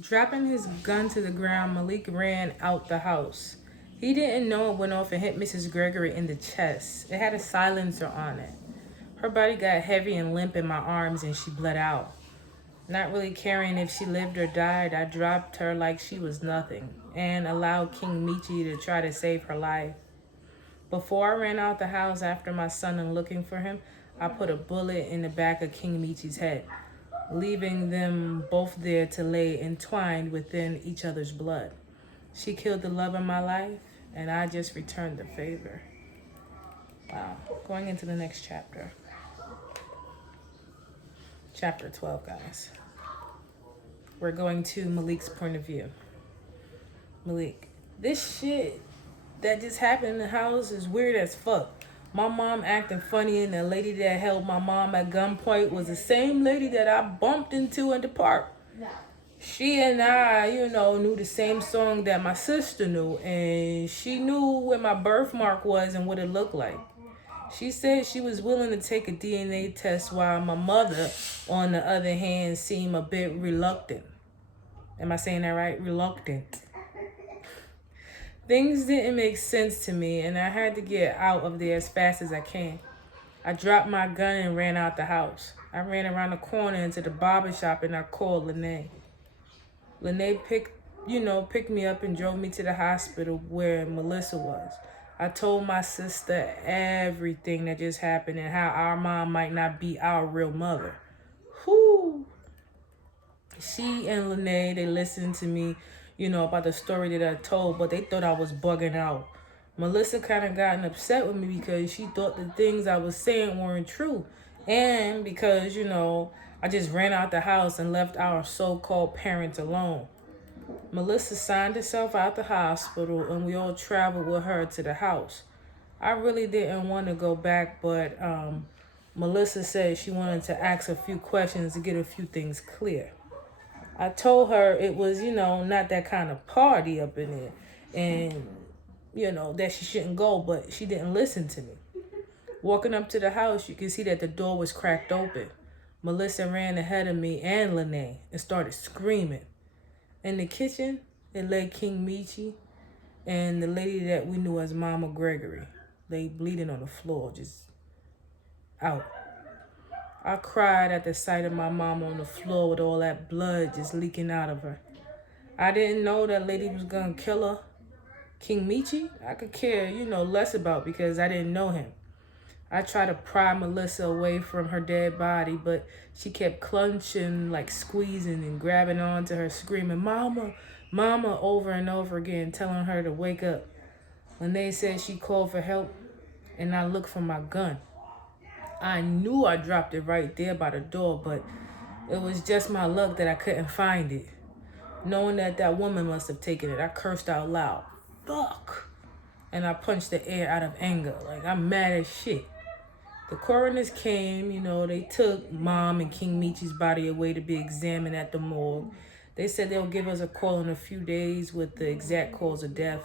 Dropping his gun to the ground, Malik ran out the house. He didn't know it went off and hit Mrs. Gregory in the chest. It had a silencer on it. Her body got heavy and limp in my arms and she bled out. Not really caring if she lived or died, I dropped her like she was nothing and allowed King Michi to try to save her life. Before I ran out the house after my son and looking for him, I put a bullet in the back of King Michi's head, leaving them both there to lay entwined within each other's blood. She killed the love of my life, and I just returned the favor. Wow. Going into the next chapter. Chapter 12, guys. We're going to Malik's point of view. Malik, this shit that just happened in the house is weird as fuck. My mom acting funny, and the lady that held my mom at gunpoint was the same lady that I bumped into in the park. She and I, knew the same song that my sister knew, and she knew where my birthmark was and what it looked like. She said she was willing to take a DNA test, while my mother, on the other hand, seemed a bit reluctant. Am I saying that right? Reluctant. Things didn't make sense to me, and I had to get out of there as fast as I can. I dropped my gun and ran out the house. I ran around the corner into the barber shop and I called Lene. Lene picked me up and drove me to the hospital where Mah'Lissa was. I told my sister everything that just happened and how our mom might not be our real mother. Whoo! She and Lene, they listened to me, about the story that I told, but they thought I was bugging out. Mah'Lissa kind of gotten upset with me because she thought the things I was saying weren't true. And because, I just ran out the house and left our so-called parents alone. Mah'Lissa signed herself out the hospital and we all traveled with her to the house. I really didn't want to go back, but Mah'Lissa said she wanted to ask a few questions to get a few things clear. I told her it was, not that kind of party up in there and, that she shouldn't go, but she didn't listen to me. Walking up to the house, you can see that the door was cracked open. Mah'Lissa ran ahead of me and Lene and started screaming. In the kitchen, it lay King Michi and the lady that we knew as Mama Gregory. They bleeding on the floor, just out. I cried at the sight of my mama on the floor with all that blood just leaking out of her. I didn't know that lady was gonna kill her. King Michi, I could care, less about because I didn't know him. I tried to pry Mah'Lissa away from her dead body, but she kept clenching, like squeezing and grabbing onto her, screaming, "Mama, Mama," over and over again, telling her to wake up. When they said she called for help, and I looked for my gun. I knew I dropped it right there by the door, but it was just my luck that I couldn't find it. Knowing that that woman must have taken it, I cursed out loud, "Fuck!" And I punched the air out of anger, like I'm mad as shit. The coroners came, they took Mom and King Michi's body away to be examined at the morgue. They said they'll give us a call in a few days with the exact cause of death.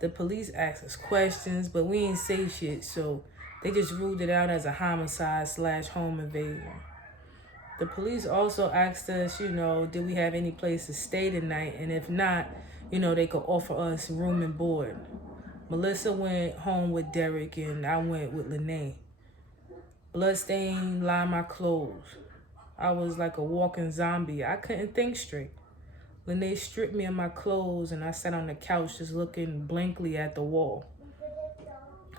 The police asked us questions, but we ain't say shit, so they just ruled it out as a homicide/home invasion. The police also asked us, did we have any place to stay tonight? And if not, they could offer us room and board. Mah'Lissa went home with Derek and I went with Lene. Bloodstain lined my clothes. I was like a walking zombie. I couldn't think straight. Lene stripped me of my clothes and I sat on the couch just looking blankly at the wall.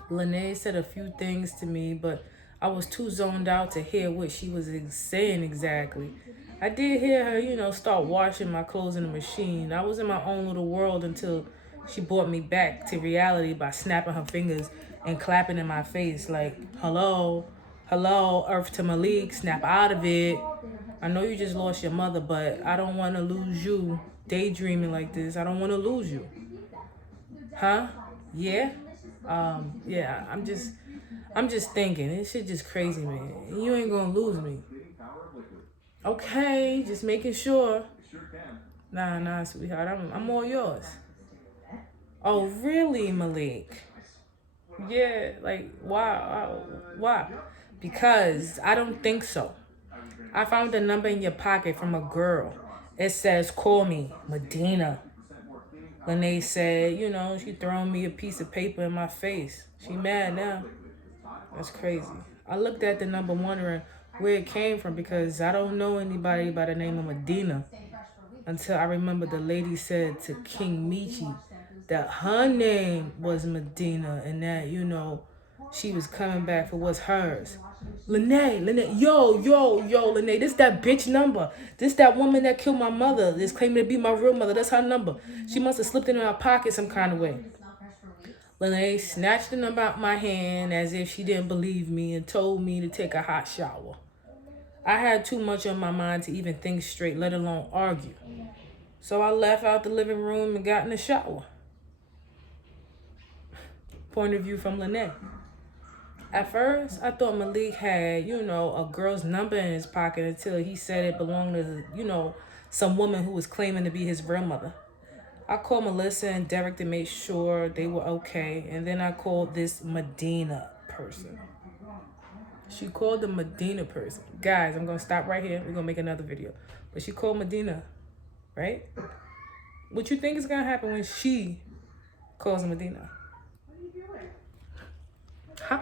Lene said a few things to me, but I was too zoned out to hear what she was saying exactly. I did hear her, start washing my clothes in the machine. I was in my own little world until she brought me back to reality by snapping her fingers and clapping in my face like, "Hello, hello, Earth to Malik, snap out of it. I know you just lost your mother, but I don't want to lose you daydreaming like this. I don't want to lose you." Huh? Yeah? Yeah, I'm just thinking. This shit just crazy, man. You ain't gonna lose me. Okay, just making sure. Nah, sweetheart. I'm all yours. Oh, really, Malik? Yeah, like, why? Why? Because I don't think so. I found the number in your pocket from a girl, It says, call me Medina. Lene said, you know, she throwing me a piece of paper in my face. She mad now. That's crazy. I looked at the number wondering where it came from because I don't know anybody by the name of Medina until I remember the lady said to King Michi that her name was Medina and that, you know, she was coming back for what's hers. Lene, yo, Lene, this that bitch number. This that woman that killed my mother. This claiming to be my real mother. That's her number. She must have slipped it in her pocket some kind of way. Lene snatched the number out my hand as if she didn't believe me and told me to take a hot shower. I had too much on my mind to even think straight, let alone argue. So I left out the living room and got in the shower. Point of view from Lene. At first, I thought Malik had, you know, a girl's number in his pocket until he said it belonged to, you know, some woman who was claiming to be his real mother. I called Mah'Lissa and Derek to make sure they were okay, and then I called this Medina person. She called the Medina person. Guys, I'm going to stop right here. We're going to make another video. But she called Medina, right? What you think is going to happen when she calls Medina? Huh?